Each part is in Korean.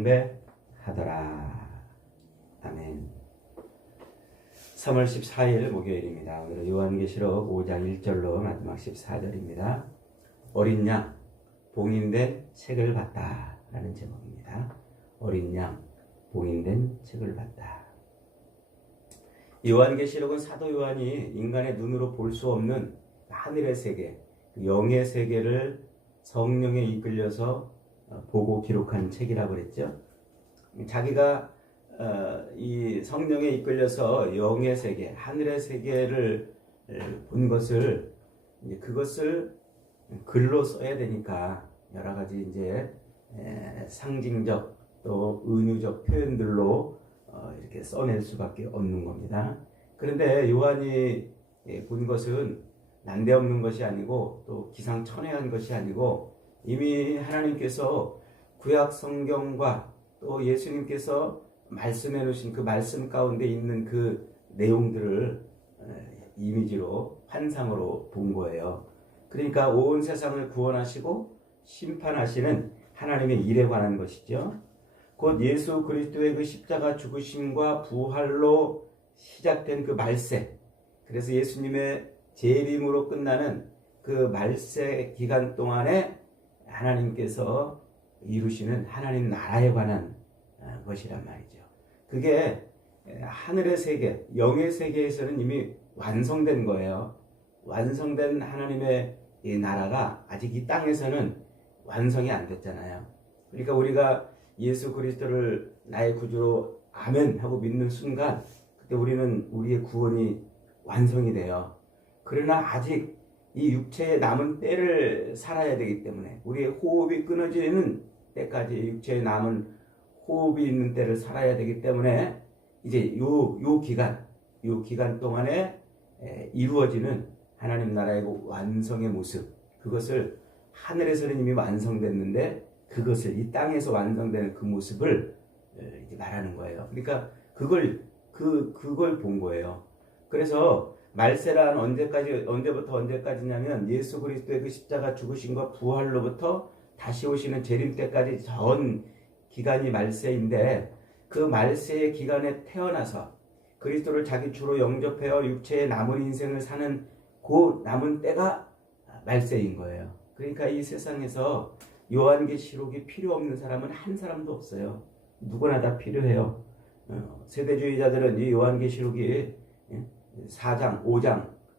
경배하더라. 아멘. 3월 14일 목요일입니다. 오늘은 요한계시록 5장 1절로 마지막 14절입니다. 어린 양 봉인된 책을 봤다 라는 제목입니다. 어린 양 봉인된 책을 봤다. 요한계시록은 사도 요한이 인간의 눈으로 볼 수 없는 하늘의 세계, 영의 세계를 성령에 이끌려서 보고 기록한 책이라고 그랬죠. 자기가 이 성령에 이끌려서 영의 세계, 하늘의 세계를 본 것을 그것을 글로 써야 되니까 여러 가지 이제 상징적 또 은유적 표현들로 이렇게 써낼 수밖에 없는 겁니다. 그런데 요한이 본 것은 난데없는 것이 아니고 또 기상천외한 것이 아니고 이미 하나님께서 구약 성경과 또 예수님께서 말씀해 놓으신 그 말씀 가운데 있는 그 내용들을 이미지로 환상으로 본 거예요. 그러니까 온 세상을 구원하시고 심판하시는 하나님의 일에 관한 것이죠. 곧 예수 그리스도의 그 십자가 죽으심과 부활로 시작된 그 말세, 그래서 예수님의 재림으로 끝나는 그 말세 기간 동안에 하나님께서 이루시는 하나님 나라에 관한 것이란 말이죠. 그게 하늘의 세계, 영의 세계에서는 이미 완성된 거예요. 완성된 하나님의 이 나라가 아직 이 땅에서는 완성이 안 됐잖아요. 그러니까 우리가 예수 그리스도를 나의 구주로 아멘 하고 믿는 순간 그때 우리는 우리의 구원이 완성이 돼요. 그러나 아직 이 육체에 남은 때를 살아야 되기 때문에 우리의 호흡이 끊어지는 때까지 육체에 남은 호흡이 있는 때를 살아야 되기 때문에 이제 요 기간 동안에 이루어지는 하나님 나라의 완성의 모습, 그것을 하늘에서는 이미 완성됐는데 그것을 이 땅에서 완성되는 그 모습을 이제 말하는 거예요. 그러니까 그걸 본 거예요. 그래서 말세란 언제부터 언제까지냐면 예수 그리스도의 그 십자가 죽으심과 부활로부터 다시 오시는 재림 때까지 전 기간이 말세인데 그 말세의 기간에 태어나서 그리스도를 자기 주로 영접하여 육체의 남은 인생을 사는 그 남은 때가 말세인 거예요. 그러니까 이 세상에서 요한계시록이 필요 없는 사람은 한 사람도 없어요. 누구나 다 필요해요. 세대주의자들은 이 요한계시록이 4장,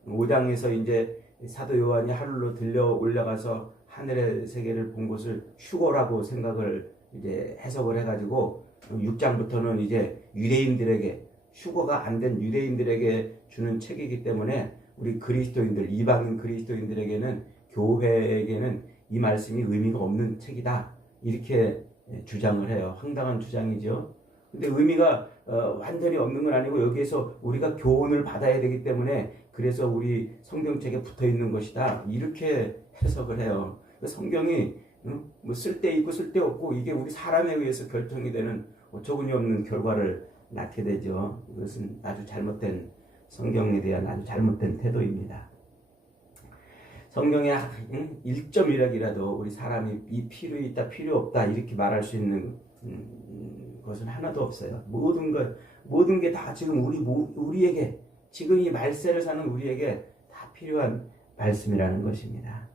5장에서 이제 사도 요한이 하늘로 들려 올라가서 하늘의 세계를 본 것을 휴거라고 생각을 이제 해석을 해가지고 6장부터는 이제 유대인들에게 휴거가 안 된 유대인들에게 주는 책이기 때문에 우리 그리스도인들, 이방인 그리스도인들에게는 교회에게는 이 말씀이 의미가 없는 책이다 이렇게 주장을 해요. 황당한 주장이죠. 근데 의미가 완전히 없는 건 아니고 여기에서 우리가 교훈을 받아야 되기 때문에 그래서 우리 성경책에 붙어 있는 것이다 이렇게 해석을 해요. 성경이 뭐 쓸데있고 쓸데없고 이게 우리 사람에 의해서 결정이 되는 어처구니 없는 결과를 낳게 되죠. 이것은 아주 잘못된 성경에 대한 아주 잘못된 태도입니다. 성경에 1.1억이라도 우리 사람이 이 필요 있다 필요 없다 이렇게 말할 수 있는 것은 하나도 없어요. 모든 게 다 지금 우리에게 지금 이 말세를 사는 우리에게 다 필요한 말씀이라는 것입니다.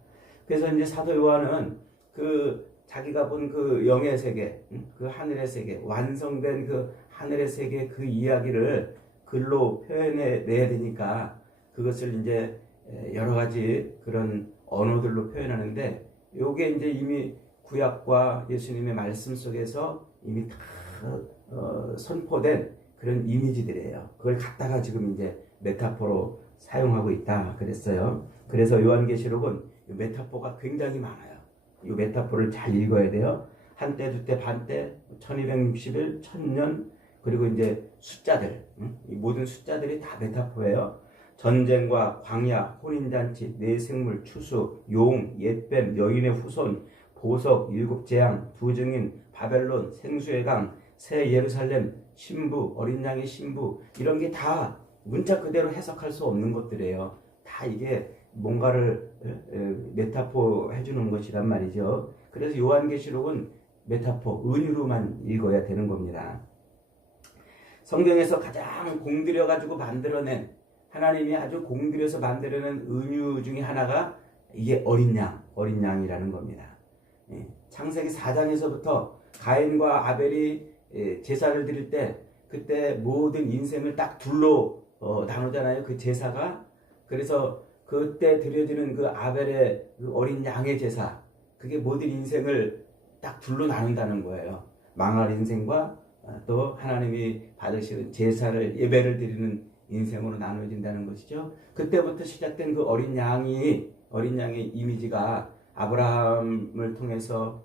그래서 이제 사도 요한은 그 자기가 본 그 영의 세계, 그 하늘의 세계, 완성된 그 하늘의 세계 그 이야기를 글로 표현해 내야 되니까 그것을 이제 여러 가지 그런 언어들로 표현하는데 요게 이제 이미 구약과 예수님의 말씀 속에서 이미 다 선포된 그런 이미지들이에요. 그걸 갖다가 지금 이제 메타포로 사용하고 있다 그랬어요. 그래서 요한계시록은 메타포가 굉장히 많아요. 이 메타포를 잘 읽어야 돼요. 한때, 두때, 반때, 1260일, 1000년, 그리고 이제 숫자들, 이 모든 숫자들이 다 메타포예요. 전쟁과 광야, 혼인잔치, 내생물, 추수, 용, 옛뱀, 여인의 후손, 보석, 일곱 재앙, 두 증인, 바벨론, 생수의 강, 새 예루살렘, 신부, 어린 양의 신부, 이런 게 다 문자 그대로 해석할 수 없는 것들이에요. 다 이게 뭔가를 메타포 해주는 것이란 말이죠. 그래서 요한계시록은 메타포, 은유로만 읽어야 되는 겁니다. 성경에서 가장 공들여 가지고 만들어낸, 하나님이 아주 공들여서 만들어낸 은유 중에 하나가 이게 어린 양이라는 겁니다. 창세기 4장에서부터 가인과 아벨이 제사를 드릴 때 그때 모든 인생을 딱 둘로 나누잖아요. 그 제사가. 그래서 그때 드려지는 그 아벨의 그 어린 양의 제사, 그게 모든 인생을 딱 둘로 나눈다는 거예요. 망할 인생과 또 하나님이 받으시는 제사를, 예배를 드리는 인생으로 나눠진다는 것이죠. 그때부터 시작된 그 어린 양의 이미지가 아브라함을 통해서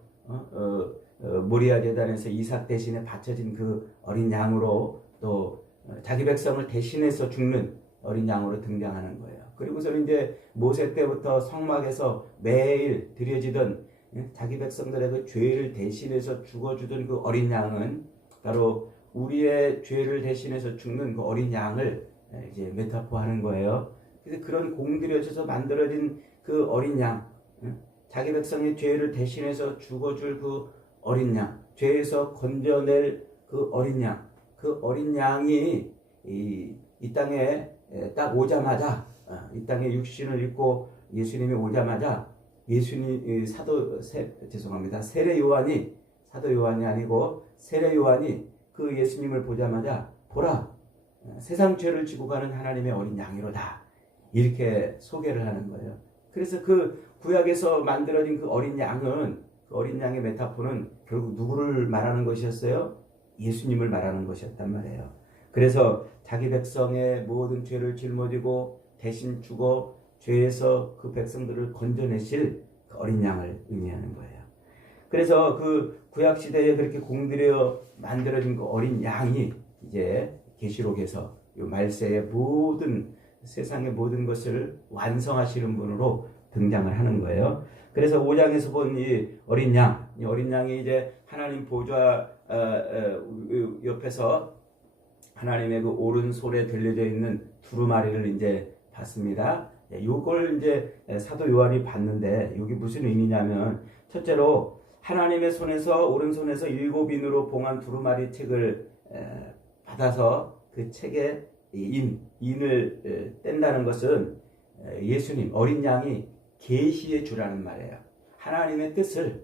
모리아 제단에서 이삭 대신에 바쳐진 그 어린 양으로, 또 자기 백성을 대신해서 죽는 어린 양으로 등장하는 거예요. 그리고서는 이제 모세 때부터 성막에서 매일 드려지던 자기 백성들의 그 죄를 대신해서 죽어주던 그 어린 양은 바로 우리의 죄를 대신해서 죽는 그 어린 양을 이제 메타포하는 거예요. 그래서 그런 공들여져서 만들어진 그 어린 양, 자기 백성의 죄를 대신해서 죽어줄 그 어린 양, 죄에서 건져낼 그 어린 양, 그 어린 양이 이 땅에 딱 오자마자, 이 땅에 육신을 입고 예수님이 오자마자 세례 요한이, 사도 요한이 아니고 세례 요한이 그 예수님을 보자마자 보라, 세상 죄를 지고 가는 하나님의 어린 양이로다, 이렇게 소개를 하는 거예요. 그래서 그 구약에서 만들어진 그 어린 양은, 그 어린 양의 메타포는 결국 누구를 말하는 것이었어요? 예수님을 말하는 것이었단 말이에요. 그래서 자기 백성의 모든 죄를 짊어지고 대신 죽어 죄에서 그 백성들을 건져내실 그 어린 양을 의미하는 거예요. 그래서 그 구약 시대에 그렇게 공들여 만들어진 그 어린 양이 이제 계시록에서 이 말세의 모든, 세상의 모든 것을 완성하시는 분으로 등장을 하는 거예요. 그래서 5장에서 본 이 어린 양이 이제 하나님 보좌 옆에서 하나님의 그 오른손에 들려져 있는 두루마리를 이제 봤습니다. 요걸 이제 사도 요한이 봤는데, 이게 무슨 의미냐면, 첫째로 하나님의 손에서, 오른손에서 7인으로 봉한 두루마리 책을 받아서 그 책에 인을 뗀다는 것은 예수님, 어린 양이 계시해 주라는 말이에요. 하나님의 뜻을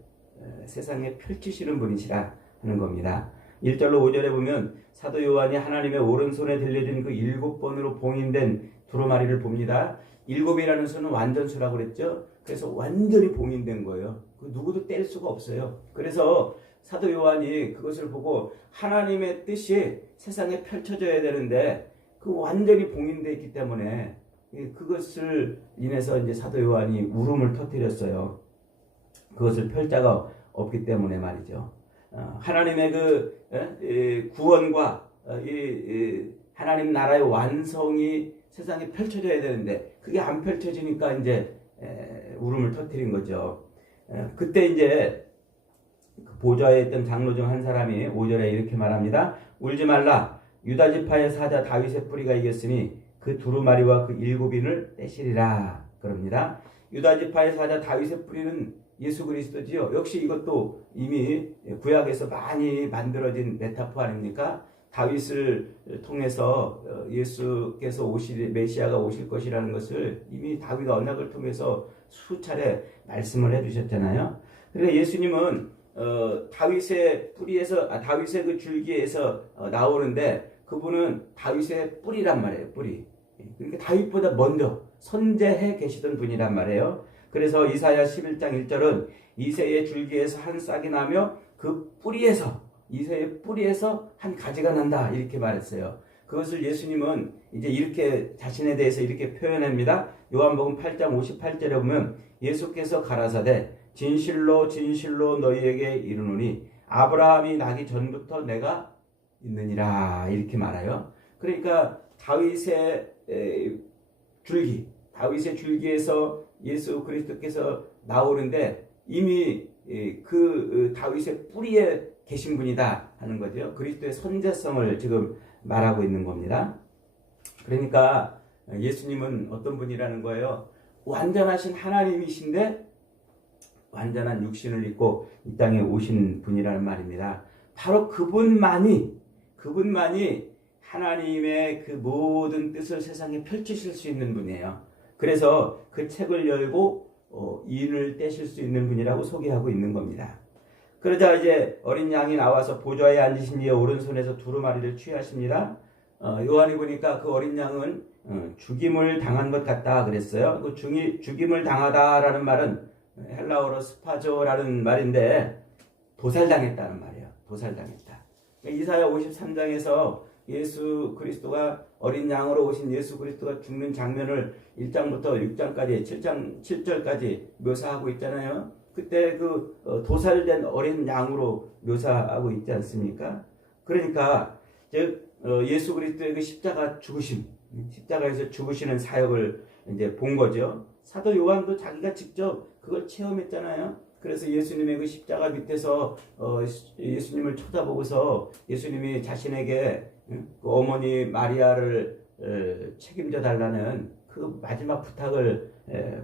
세상에 펼치시는 분이시라 하는 겁니다. 1절로 5절에 보면 사도 요한이 하나님의 오른손에 들려진 그 7번으로 봉인된 두루마리를 봅니다. 7이라는 수는 완전수라고 그랬죠. 그래서 완전히 봉인된 거예요. 그 누구도 뗄 수가 없어요. 그래서 사도 요한이 그것을 보고 하나님의 뜻이 세상에 펼쳐져야 되는데 그 완전히 봉인되어 있기 때문에 그것을 인해서 이제 사도 요한이 울음을 터뜨렸어요. 그것을 펼 자가 없기 때문에 말이죠. 하나님의 그 구원과 하나님 나라의 완성이 세상에 펼쳐져야 되는데 그게 안 펼쳐지니까 이제 울음을 터뜨린 거죠. 그때 이제 보좌에 있던 장로 중 한 사람이 5절에 이렇게 말합니다. 울지 말라. 유다 지파의 사자 다윗의 뿌리가 이겼으니 그 두루마리와 그 7인을 떼시리라 그럽니다. 유다 지파의 사자 다윗의 뿌리는 예수 그리스도지요. 역시 이것도 이미 구약에서 많이 만들어진 메타포 아닙니까? 다윗을 통해서 예수께서 메시아가 오실 것이라는 것을 이미 다윗 언약을 통해서 수차례 말씀을 해주셨잖아요. 그러니까 예수님은 다윗의 뿌리에서, 다윗의 그 줄기에서 나오는데 그분은 다윗의 뿌리란 말이에요. 뿌리. 그러니까 다윗보다 먼저 선재해 계시던 분이란 말이에요. 그래서 이사야 11장 1절은 이새의 줄기에서 한 싹이 나며 그 뿌리에서, 이새의 뿌리에서 한 가지가 난다, 이렇게 말했어요. 그것을 예수님은 이제 이렇게 자신에 대해서 이렇게 표현합니다. 요한복음 8장 58절에 보면 예수께서 가라사대 진실로 진실로 너희에게 이르노니 아브라함이 나기 전부터 내가 있느니라, 이렇게 말해요. 그러니까 다윗의 줄기에서 예수 그리스도께서 나오는데 이미 그 다윗의 뿌리에 계신 분이다 하는 거죠. 그리스도의 선재성을 지금 말하고 있는 겁니다. 그러니까 예수님은 어떤 분이라는 거예요? 완전하신 하나님이신데 완전한 육신을 입고 이 땅에 오신 분이라는 말입니다. 바로 그분만이 하나님의 그 모든 뜻을 세상에 펼치실 수 있는 분이에요. 그래서 그 책을 열고 인을 떼실 수 있는 분이라고 소개하고 있는 겁니다. 그러자 이제 어린 양이 나와서 보좌에 앉으신 이의 오른손에서 두루마리를 취하십니다. 요한이 보니까 그 어린 양은 죽임을 당한 것 같다 그랬어요. 그 죽임을 당하다라는 말은 헬라어로 스파조라는 말인데 도살당했다는 말이에요. 도살당했다. 이사야 53장에서 예수 그리스도가 어린 양으로 오신 예수 그리스도가 죽는 장면을 1장부터 6장까지 7절까지 묘사하고 있잖아요. 그때 그 도살된 어린 양으로 묘사하고 있지 않습니까? 그러니까 즉 예수 그리스도의 그 십자가에서 죽으시는 사역을 이제 본 거죠. 사도 요한도 자기가 직접 그걸 체험했잖아요. 그래서 예수님의 그 십자가 밑에서 예수님을 쳐다보고서 예수님이 자신에게 그 어머니 마리아를 책임져 달라는 그 마지막 부탁을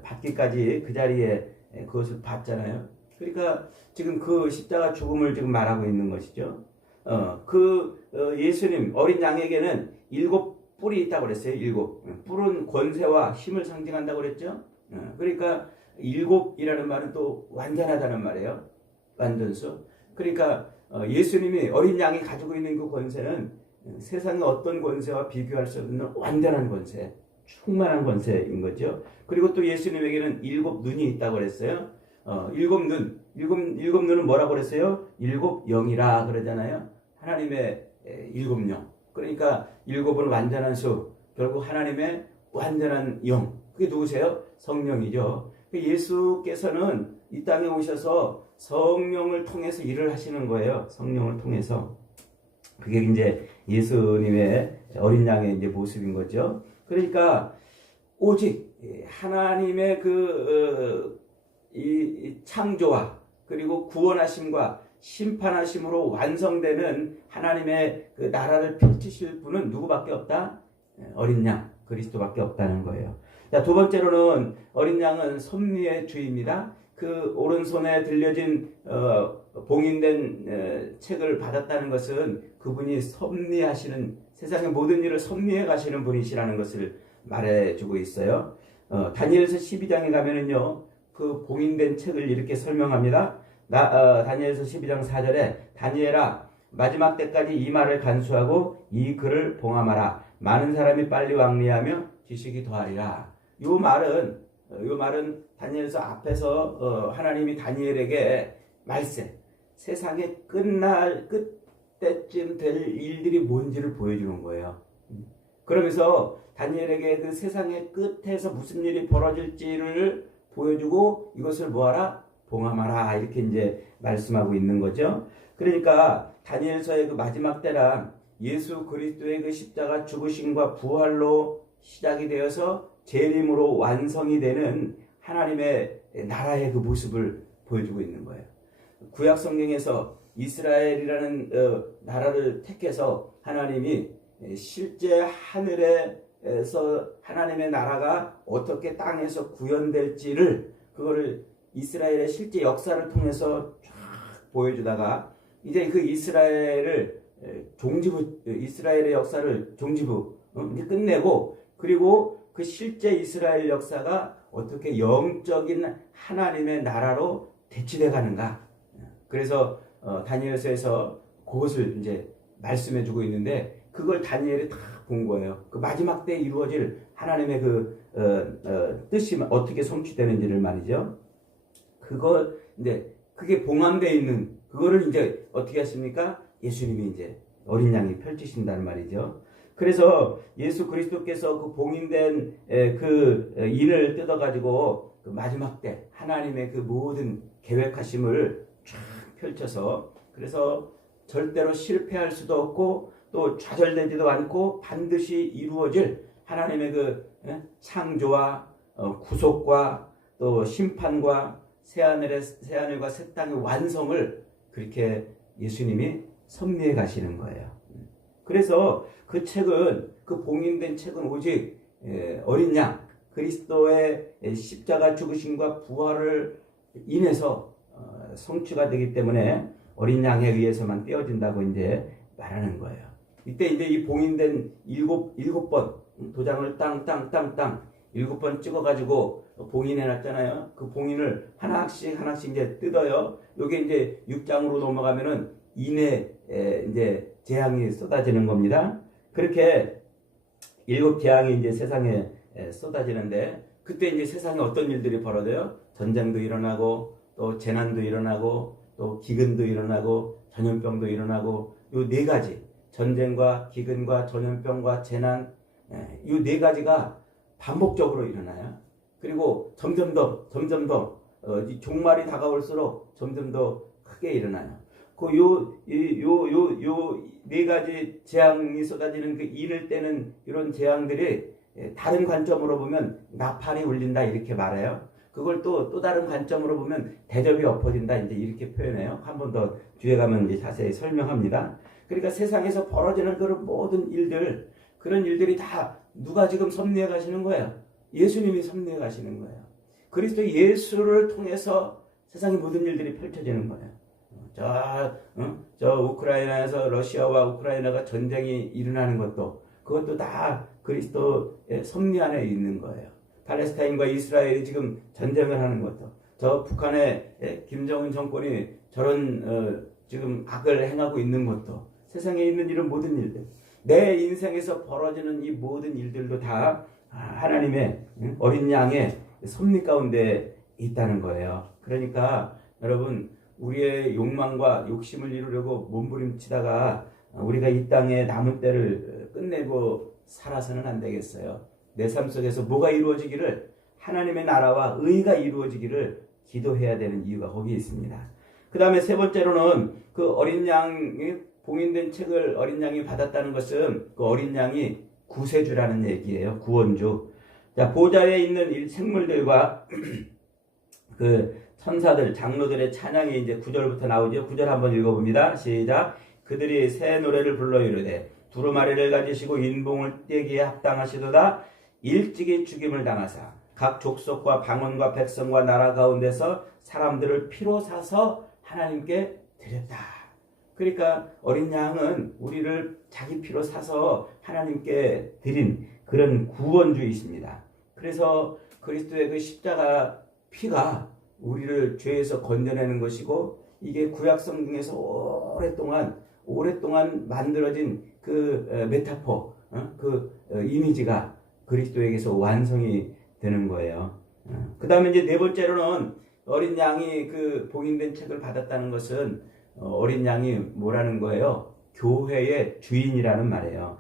받기까지 그 자리에 그것을 봤잖아요. 그러니까 지금 그 십자가 죽음을 지금 말하고 있는 것이죠. 예수님 어린 양에게는 7 뿔이 있다고 그랬어요. 7 뿔은 권세와 힘을 상징한다고 그랬죠. 그러니까 7이라는 말은 또 완전하다는 말이에요. 완전수. 그러니까 예수님이 어린 양이 가지고 있는 그 권세는 세상의 어떤 권세와 비교할 수 없는 완전한 권세, 충만한 권세인 거죠. 그리고 또 예수님에게는 7 눈이 있다고 그랬어요. 7 눈은 뭐라고 그랬어요? 7 영이라 그러잖아요. 하나님의 7 영. 그러니까 7은 완전한 수, 결국 하나님의 완전한 영. 그게 누구세요? 성령이죠. 예수께서는 이 땅에 오셔서 성령을 통해서 일을 하시는 거예요. 성령을 통해서. 그게 이제 예수님의 어린 양의 이제 모습인 거죠. 그러니까 오직 하나님의 이 창조와 그리고 구원하심과 심판하심으로 완성되는 하나님의 그 나라를 펼치실 분은 누구밖에 없다? 어린 양 그리스도밖에 없다는 거예요. 자, 두 번째로는 어린 양은 섭리의 주입니다. 그 오른손에 들려진 봉인된 책을 받았다는 것은 그분이 섭리하시는, 세상의 모든 일을 섭리해 가시는 분이시라는 것을 말해주고 있어요. 다니엘서 12장에 가면은요, 그 봉인된 책을 이렇게 설명합니다. 다니엘서 12장 4절에 다니엘아 마지막 때까지 이 말을 간수하고 이 글을 봉함하라. 많은 사람이 빨리 왕래하며 지식이 더하리라. 요 말은 다니엘서 앞에서 하나님이 다니엘에게 말세, 세상에 끝때쯤 될 일들이 뭔지를 보여주는 거예요. 그러면서 다니엘에게 그 세상의 끝에서 무슨 일이 벌어질지를 보여주고 이것을 뭐하라? 봉함하라. 이렇게 이제 말씀하고 있는 거죠. 그러니까 다니엘서의 그 마지막 때란 예수 그리스도의 그 십자가 죽으심과 부활로 시작이 되어서 재림으로 완성이 되는 하나님의 나라의 그 모습을 보여주고 있는 거예요. 구약 성경에서 이스라엘이라는 나라를 택해서 하나님이 실제 하늘에서 하나님의 나라가 어떻게 땅에서 구현될지를 그거를 이스라엘의 실제 역사를 통해서 쫙 보여주다가 이제 그 이스라엘의 역사를 종지부 이제 끝내고, 그리고 그 실제 이스라엘 역사가 어떻게 영적인 하나님의 나라로 대치돼 가는가. 그래서 다니엘서에서 그것을 이제 말씀해 주고 있는데, 그걸 다니엘이 다 본 거예요. 그 마지막 때 이루어질 하나님의 뜻이 어떻게 성취되는지를 말이죠. 그걸 이제 그게 봉함되어 있는 그거를 이제 어떻게 하십니까? 예수님이 이제 어린 양이 펼치신다는 말이죠. 그래서 예수 그리스도께서 그 봉인된 그 인을 뜯어가지고 그 마지막 때 하나님의 그 모든 계획하심을 쫙 펼쳐서, 그래서 절대로 실패할 수도 없고 또 좌절되지도 않고 반드시 이루어질 하나님의 그 창조와 구속과 또 심판과 새하늘과 새 땅의 완성을 그렇게 예수님이 섭리해 가시는 거예요. 그래서 그 책은, 그 봉인된 책은 오직 어린 양 그리스도의 십자가 죽으심과 부활을 인해서 성취가 되기 때문에 어린 양에 의해서만 떼어진다고 이제 말하는 거예요. 이때 이제 이 봉인된 일곱 번 도장을 땅땅땅땅 7번 찍어가지고 봉인해 놨잖아요. 그 봉인을 하나씩 이제 뜯어요. 요게 이제 6장으로 넘어가면은 인의 이제 재앙이 쏟아지는 겁니다. 그렇게 7재앙이 이제 세상에 쏟아지는데, 그때 이제 세상에 어떤 일들이 벌어져요? 전쟁도 일어나고, 또 재난도 일어나고, 또 기근도 일어나고, 전염병도 일어나고, 요 4가지. 전쟁과 기근과 전염병과 재난, 요 4가지가 반복적으로 일어나요. 그리고 점점 더 종말이 다가올수록 점점 더 크게 일어나요. 요 4가지 재앙이 쏟아지는 그 인을 떼는 이런 재앙들이 다른 관점으로 보면 나팔이 울린다 이렇게 말해요. 그걸 또 다른 관점으로 보면 대접이 엎어진다 이제 이렇게 표현해요. 한 번 더 뒤에 가면 이제 자세히 설명합니다. 그러니까 세상에서 벌어지는 그런 모든 일들, 그런 일들이 다 누가 지금 섭리해 가시는 거예요? 예수님이 섭리해 가시는 거예요. 그리스도 예수를 통해서 세상의 모든 일들이 펼쳐지는 거예요. 저 우크라이나에서 러시아와 우크라이나가 전쟁이 일어나는 것도, 그것도 다 그리스도의 섭리 안에 있는 거예요. 팔레스타인과 이스라엘이 지금 전쟁을 하는 것도, 저 북한의 김정은 정권이 저런 지금 악을 행하고 있는 것도, 세상에 있는 이런 모든 일들, 내 인생에서 벌어지는 이 모든 일들도 다 하나님의 어린 양의 섭리 가운데 있다는 거예요. 그러니까 여러분, 우리의 욕망과 욕심을 이루려고 몸부림치다가 우리가 이 땅에 남은 때를 끝내고 살아서는 안 되겠어요. 내 삶 속에서 뭐가 이루어지기를, 하나님의 나라와 의가 이루어지기를 기도해야 되는 이유가 거기에 있습니다. 그 다음에 세 번째로는 그 어린 양이 봉인된 책을 어린 양이 받았다는 것은 그 어린 양이 구세주라는 얘기예요. 구원주. 자, 보좌에 있는 생물들과 그 천사들, 장로들의 찬양이 이제 9절부터 나오죠. 9절 한번 읽어봅니다. 시작. 그들이 새 노래를 불러 이르되 두루마리를 가지시고 인봉을 떼기에 합당하시도다. 일찍이 죽임을 당하사 각 족속과 방언과 백성과 나라 가운데서 사람들을 피로 사서 하나님께 드렸다. 그러니까 어린 양은 우리를 자기 피로 사서 하나님께 드린 그런 구원주이십니다. 그래서 그리스도의 그 십자가 피가 우리를 죄에서 건져내는 것이고, 이게 구약 성경에서 오랫동안 만들어진 그 메타포, 그 이미지가 그리스도에게서 완성이 되는 거예요. 그 다음에 이제 네 번째로는 어린 양이 그 봉인된 책을 받았다는 것은 어린 양이 뭐라는 거예요? 교회의 주인이라는 말이에요.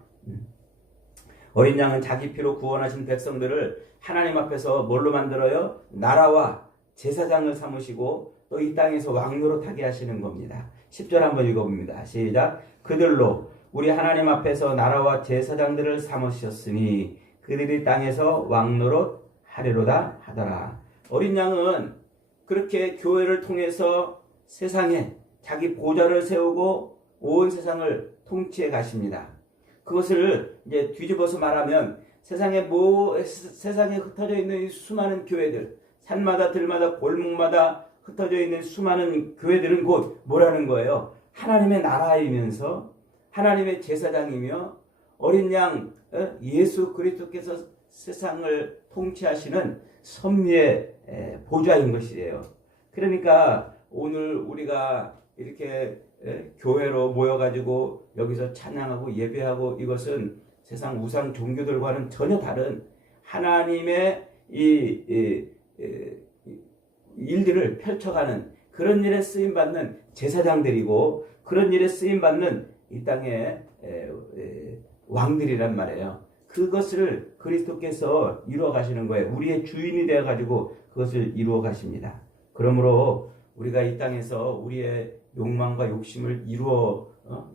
어린 양은 자기 피로 구원하신 백성들을 하나님 앞에서 뭘로 만들어요? 나라와 제사장을 삼으시고 또 이 땅에서 왕노릇하게 하시는 겁니다. 10절 한번 읽어봅니다. 시작. 그들로 우리 하나님 앞에서 나라와 제사장들을 삼으셨으니 그들이 땅에서 왕노릇 하리로다 하더라. 어린 양은 그렇게 교회를 통해서 세상에 자기 보좌를 세우고 온 세상을 통치해 가십니다. 그것을 이제 뒤집어서 말하면 세상에 흩어져 있는 수많은 교회들, 산마다 들마다 골목마다 흩어져 있는 수많은 교회들은 곧 뭐라는 거예요? 하나님의 나라이면서 하나님의 제사장이며 어린 양 예수 그리스도께서 세상을 통치하시는 섭리의 보좌인 것이에요. 그러니까 오늘 우리가 이렇게 교회로 모여가지고 여기서 찬양하고 예배하고, 이것은 세상 우상 종교들과는 전혀 다른 하나님의 일들을 펼쳐가는 그런 일에 쓰임받는 제사장들이고, 그런 일에 쓰임받는 이 땅의 왕들이란 말이에요. 그것을 그리스도께서 이루어 가시는 거예요. 우리의 주인이 되어 가지고 그것을 이루어 가십니다. 그러므로 우리가 이 땅에서 우리의 욕망과 욕심을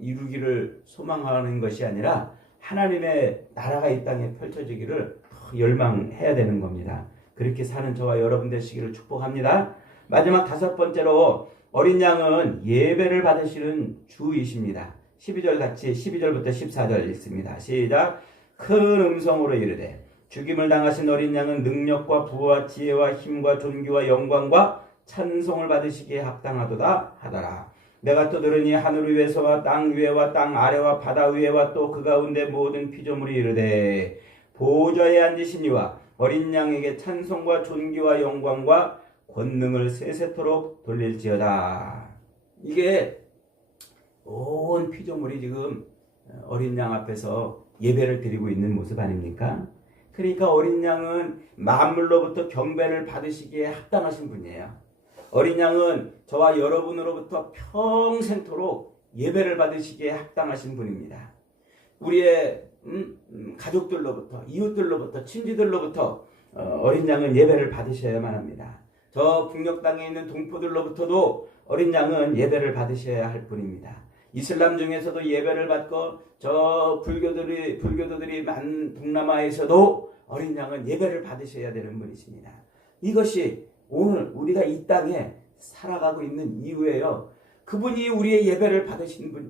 이루기를 소망하는 것이 아니라 하나님의 나라가 이 땅에 펼쳐지기를 열망해야 되는 겁니다. 그렇게 사는 저와 여러분 되시기를 축복합니다. 마지막 5번째로 어린 양은 예배를 받으시는 주이십니다. 12절 같이 12절부터 14절 읽습니다. 시작. 큰 음성으로 이르되 죽임을 당하신 어린 양은 능력과 부와 지혜와 힘과 존귀와 영광과 찬송을 받으시기에 합당하도다 하더라. 내가 또 들으니 하늘 위에서와 땅 위에와 땅 아래와 바다 위에와 또 그 가운데 모든 피조물이 이르되 보좌에 앉으신 이와 어린 양에게 찬송과 존귀와 영광과 권능을 세세토록 돌릴지어다. 이게 온 피조물이 지금 어린 양 앞에서 예배를 드리고 있는 모습 아닙니까? 그러니까 어린 양은 만물로부터 경배를 받으시기에 합당하신 분이에요. 어린 양은 저와 여러분으로부터 평생토록 예배를 받으시기에 합당하신 분입니다. 우리의 가족들로부터, 이웃들로부터, 친지들로부터 어린 양은 예배를 받으셔야만 합니다. 저 북녘 땅에 있는 동포들로부터도 어린 양은 예배를 받으셔야 할 분입니다. 이슬람 중에서도 예배를 받고 저 불교도들이 많은 동남아에서도 어린 양은 예배를 받으셔야 되는 분이십니다. 이것이 오늘 우리가 이 땅에 살아가고 있는 이유예요. 그분이 우리의 예배를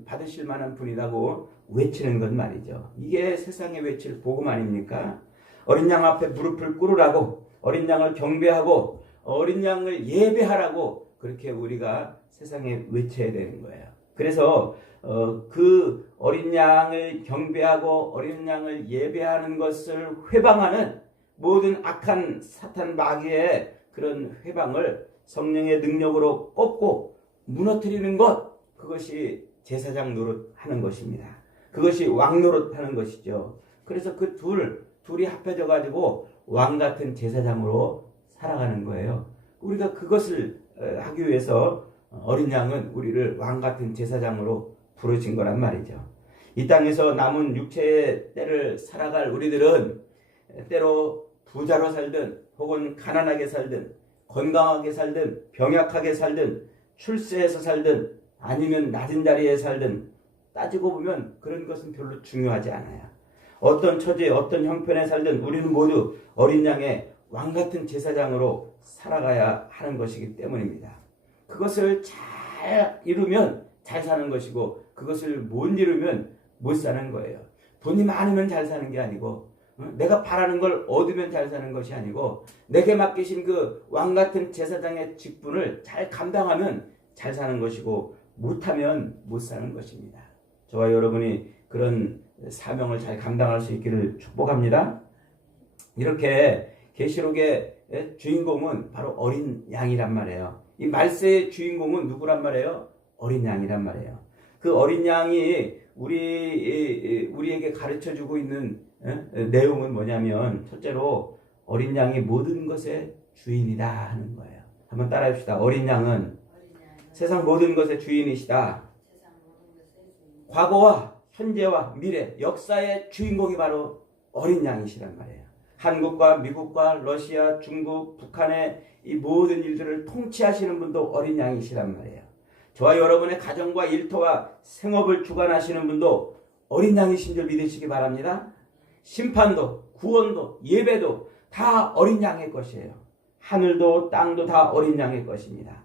받으실 만한 분이라고 외치는 것 말이죠. 이게 세상에 외칠 복음 아닙니까? 어린 양 앞에 무릎을 꿇으라고, 어린 양을 경배하고, 어린 양을 예배하라고 그렇게 우리가 세상에 외쳐야 되는 거예요. 그래서 그 어린 양을 경배하고 어린 양을 예배하는 것을 회방하는 모든 악한 사탄 마귀의 그런 회방을 성령의 능력으로 꺾고 무너뜨리는 것, 그것이 제사장 노릇하는 것입니다. 그것이 왕 노릇하는 것이죠. 그래서 그 둘이 합해져 가지고 왕 같은 제사장으로 살아가는 거예요. 우리가 그것을 하기 위해서 어린 양은 우리를 왕 같은 제사장으로 부르신 거란 말이죠. 이 땅에서 남은 육체의 때를 살아갈 우리들은 때로 부자로 살든 혹은 가난하게 살든 건강하게 살든 병약하게 살든 출세해서 살든 아니면 낮은 자리에 살든 따지고 보면 그런 것은 별로 중요하지 않아요. 어떤 처지에 어떤 형편에 살든 우리는 모두 어린 양의 왕 같은 제사장으로 살아가야 하는 것이기 때문입니다. 그것을 잘 이루면 잘 사는 것이고 그것을 못 이루면 못 사는 거예요. 돈이 많으면 잘 사는 게 아니고 내가 바라는 걸 얻으면 잘 사는 것이 아니고 내게 맡기신 그 왕 같은 제사장의 직분을 잘 감당하면 잘 사는 것이고 못하면 못 사는 것입니다. 저와 여러분이 그런 사명을 잘 감당할 수 있기를 축복합니다. 이렇게 계시록의 주인공은 바로 어린 양이란 말이에요. 이 말세의 주인공은 누구란 말이에요? 어린 양이란 말이에요. 그 어린 양이 우리에게 가르쳐주고 있는 내용은 뭐냐면 첫째로 어린 양이 모든 것의 주인이다 하는 거예요. 한번 따라합시다. 어린 양은 세상 모든 것의 주인이시다. 과거와 현재와 미래, 역사의 주인공이 바로 어린 양이시란 말이에요. 한국과 미국과 러시아, 중국, 북한의 이 모든 일들을 통치하시는 분도 어린 양이시란 말이에요. 저와 여러분의 가정과 일터와 생업을 주관하시는 분도 어린 양이신 줄 믿으시기 바랍니다. 심판도, 구원도, 예배도 다 어린 양의 것이에요. 하늘도 땅도 다 어린 양의 것입니다.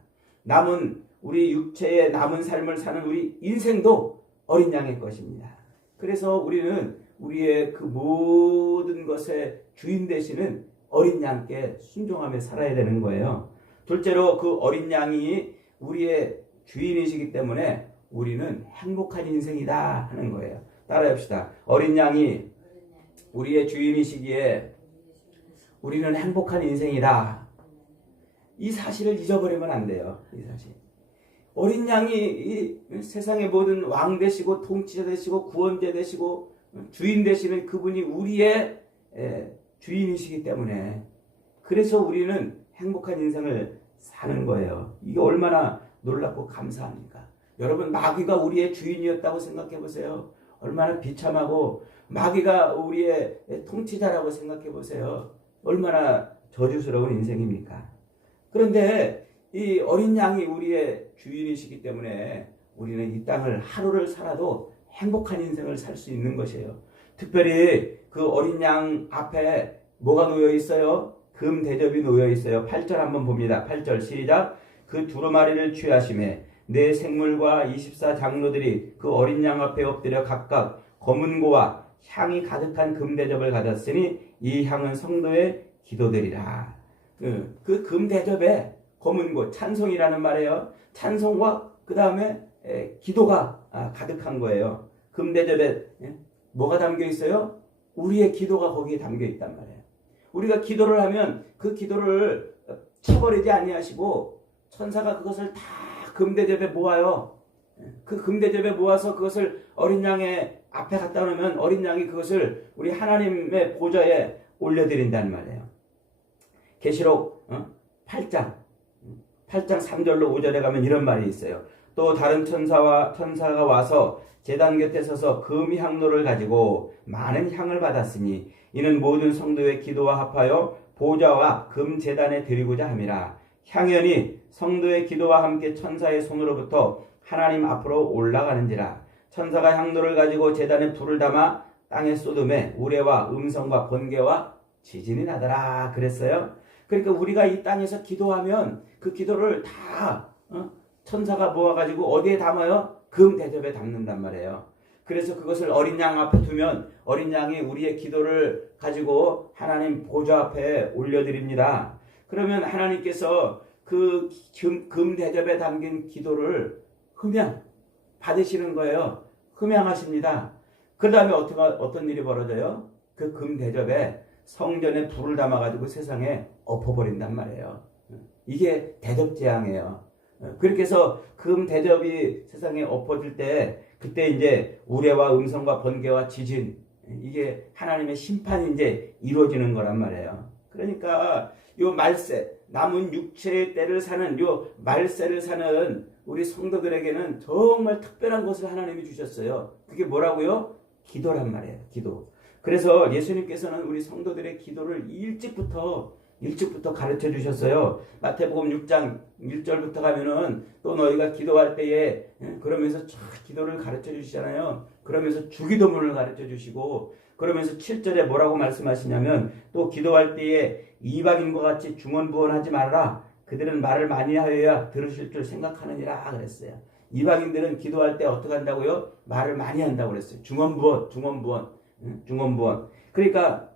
우리 육체의 남은 삶을 사는 우리 인생도 어린 양의 것입니다. 그래서 우리는 우리의 그 모든 것의 주인 되시는 어린 양께 순종하며 살아야 되는 거예요. 둘째로 그 어린 양이 우리의 주인이시기 때문에 우리는 행복한 인생이다 하는 거예요. 따라합시다. 어린 양이 우리의 주인이시기에 우리는 행복한 인생이다. 이 사실을 잊어버리면 안 돼요. 이 사실. 어린 양이 이 세상의 모든 왕 되시고 통치자 되시고 구원자 되시고 주인 되시는 그분이 우리의 주인이시기 때문에 그래서 우리는 행복한 인생을 사는 거예요. 이게 얼마나 놀랍고 감사합니까? 여러분, 마귀가 우리의 주인이었다고 생각해 보세요. 얼마나 비참하고 마귀가 우리의 통치자라고 생각해 보세요. 얼마나 저주스러운 인생입니까? 그런데 이 어린 양이 우리의 주인이시기 때문에 우리는 이 땅을 하루를 살아도 행복한 인생을 살 수 있는 것이에요. 특별히 그 어린 양 앞에 뭐가 놓여 있어요? 금 대접이 놓여 있어요. 8절 한번 봅니다. 8절 시작. 그 두루마리를 취하심에 내 생물과 24 장로들이 그 어린 양 앞에 엎드려 각각 검은고와 향이 가득한 금 대접을 가졌으니 이 향은 성도의 기도되리라. 그 금 대접에 검은 곳, 찬송이라는 말이에요. 찬송과 그 다음에 기도가 가득한 거예요. 금대접에 뭐가 담겨 있어요? 우리의 기도가 거기에 담겨 있단 말이에요. 우리가 기도를 하면 그 기도를 쳐버리지 아니하시고 천사가 그것을 다 금대접에 모아요. 그 금대접에 모아서 그것을 어린 양의 앞에 갖다 놓으면 어린 양이 그것을 우리 하나님의 보좌에 올려드린다는 말이에요. 계시록 8장 3절로 5절에 가면 이런 말이 있어요. 또 다른 천사가 와서 제단 곁에 서서 금 향로를 가지고 많은 향을 받았으니 이는 모든 성도의 기도와 합하여 보좌와 금 제단에 드리고자 함이라. 향연이 성도의 기도와 함께 천사의 손으로부터 하나님 앞으로 올라가는지라. 천사가 향로를 가지고 제단에 불을 담아 땅에 쏟음에 우레와 음성과 번개와 지진이 나더라 그랬어요. 그러니까 우리가 이 땅에서 기도하면 그 기도를 다 천사가 모아가지고 어디에 담아요? 금 대접에 담는단 말이에요. 그래서 그것을 어린 양 앞에 두면 어린 양이 우리의 기도를 가지고 하나님 보좌 앞에 올려드립니다. 그러면 하나님께서 그 금 대접에 담긴 기도를 흠양 받으시는 거예요. 흠양하십니다. 그 다음에 어떤 일이 벌어져요? 그 금 대접에 성전에 불을 담아가지고 세상에 엎어버린단 말이에요. 이게 대접재앙이에요. 그렇게 해서 금 대접이 세상에 엎어질 때 그때 이제 우레와 음성과 번개와 지진 이게 하나님의 심판이 이제 이루어지는 거란 말이에요. 그러니까 요 말세 남은 육체의 때를 사는 요 말세를 사는 우리 성도들에게는 정말 특별한 것을 하나님이 주셨어요. 그게 뭐라고요? 기도란 말이에요. 기도. 그래서 예수님께서는 우리 성도들의 기도를 일찍부터 가르쳐 주셨어요. 마태복음 6장 1절부터 가면은 또 너희가 기도할 때에 그러면서 쫙 기도를 가르쳐 주시잖아요. 그러면서 주기도문을 가르쳐 주시고 그러면서 7절에 뭐라고 말씀하시냐면 또 기도할 때에 이방인과 같이 중언부언하지 말라. 그들은 말을 많이 하여야 들으실 줄 생각하느니라 그랬어요. 이방인들은 기도할 때 어떻게 한다고요? 말을 많이 한다고 그랬어요. 중언부언. 그러니까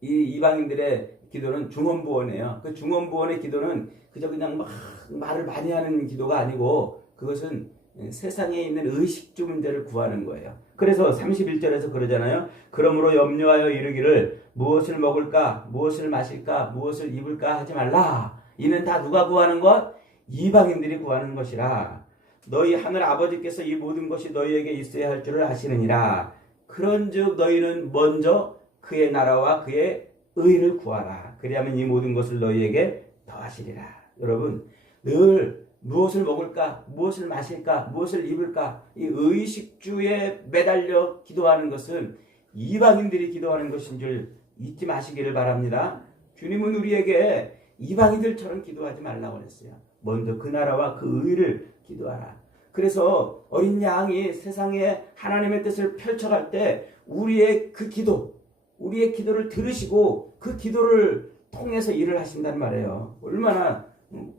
이 이방인들의 기도는 중언부언이에요. 그 중언부언의 기도는 그저 그냥 막 말을 많이 하는 기도가 아니고 그것은 세상에 있는 의식주 문제를 구하는 거예요. 그래서 31절에서 그러잖아요. 그러므로 염려하여 이르기를 무엇을 먹을까, 무엇을 마실까, 무엇을 입을까 하지 말라. 이는 다 누가 구하는 것? 이방인들이 구하는 것이라. 너희 하늘 아버지께서 이 모든 것이 너희에게 있어야 할 줄을 아시느니라. 그런즉 너희는 먼저 그의 나라와 그의 의를 구하라. 그리하면 이 모든 것을 너희에게 더하시리라. 여러분 늘 무엇을 먹을까, 무엇을 마실까, 무엇을 입을까 이 의식주에 매달려 기도하는 것은 이방인들이 기도하는 것인 줄 잊지 마시기를 바랍니다. 주님은 우리에게 이방인들처럼 기도하지 말라고 했어요. 먼저 그 나라와 그 의를 기도하라. 그래서 어린 양이 세상에 하나님의 뜻을 펼쳐갈 때 우리의 기도를 들으시고 그 기도를 통해서 일을 하신단 말이에요. 얼마나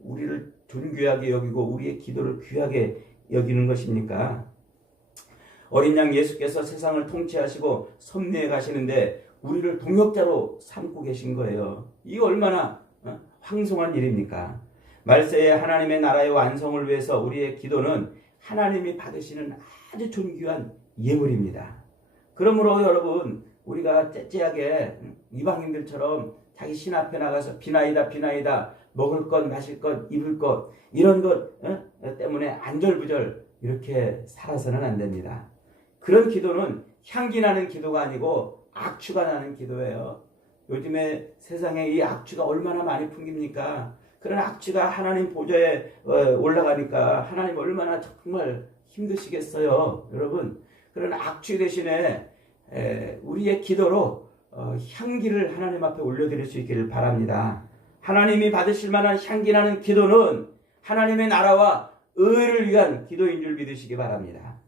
우리를 존귀하게 여기고 우리의 기도를 귀하게 여기는 것입니까? 어린 양 예수께서 세상을 통치하시고 섭리해 가시는데 우리를 동역자로 삼고 계신 거예요. 이게 얼마나 황송한 일입니까? 말세에 하나님의 나라의 완성을 위해서 우리의 기도는 하나님이 받으시는 아주 존귀한 예물입니다. 그러므로 여러분 우리가 째째하게 이방인들처럼 자기 신 앞에 나가서 비나이다 먹을 것 마실 것 입을 것 이런 것 때문에 안절부절 이렇게 살아서는 안 됩니다. 그런 기도는 향기 나는 기도가 아니고 악취가 나는 기도예요. 요즘에 세상에 이 악취가 얼마나 많이 풍깁니까? 그런 악취가 하나님 보좌에 올라가니까 하나님 얼마나 정말 힘드시겠어요. 여러분 그런 악취 대신에 우리의 기도로 향기를 하나님 앞에 올려드릴 수 있기를 바랍니다. 하나님이 받으실 만한 향기 나는 기도는 하나님의 나라와 의를 위한 기도인 줄 믿으시기 바랍니다.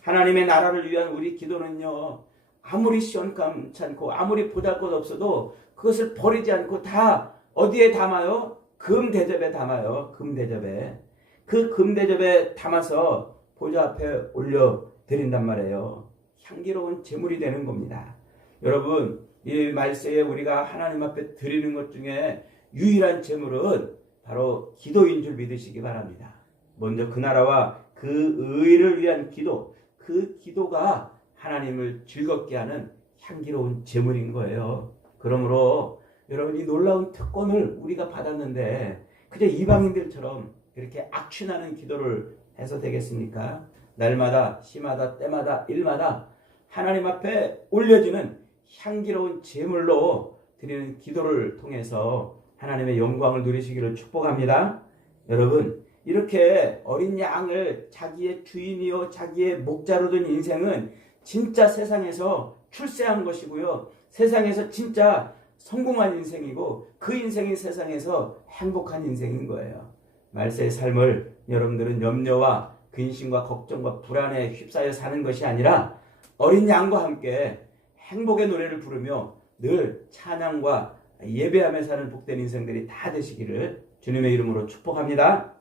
하나님의 나라를 위한 우리 기도는요 아무리 시원찮고 아무리 보잘것 없어도 그것을 버리지 않고 다 어디에 담아요? 금대접에 담아요. 금대접에. 그 금대접에 담아서 보좌 앞에 올려드린단 말이에요. 향기로운 제물이 되는 겁니다. 여러분 이 말세에 우리가 하나님 앞에 드리는 것 중에 유일한 제물은 바로 기도인 줄 믿으시기 바랍니다. 먼저 그 나라와 그 의를 위한 기도, 그 기도가 하나님을 즐겁게 하는 향기로운 제물인 거예요. 그러므로 여러분, 이 놀라운 특권을 우리가 받았는데 그저 이방인들처럼 이렇게 악취나는 기도를 해서 되겠습니까? 날마다, 시마다, 때마다, 일마다 하나님 앞에 올려지는 향기로운 제물로 드리는 기도를 통해서 하나님의 영광을 누리시기를 축복합니다. 여러분, 이렇게 어린 양을 자기의 주인이요 자기의 목자로 둔 인생은 진짜 세상에서 출세한 것이고요, 세상에서 진짜 성공한 인생이고, 그 인생이 세상에서 행복한 인생인 거예요. 말세의 삶을 여러분들은 염려와 근심과 걱정과 불안에 휩싸여 사는 것이 아니라 어린 양과 함께 행복의 노래를 부르며 늘 찬양과 예배하며 사는 복된 인생들이 다 되시기를 주님의 이름으로 축복합니다.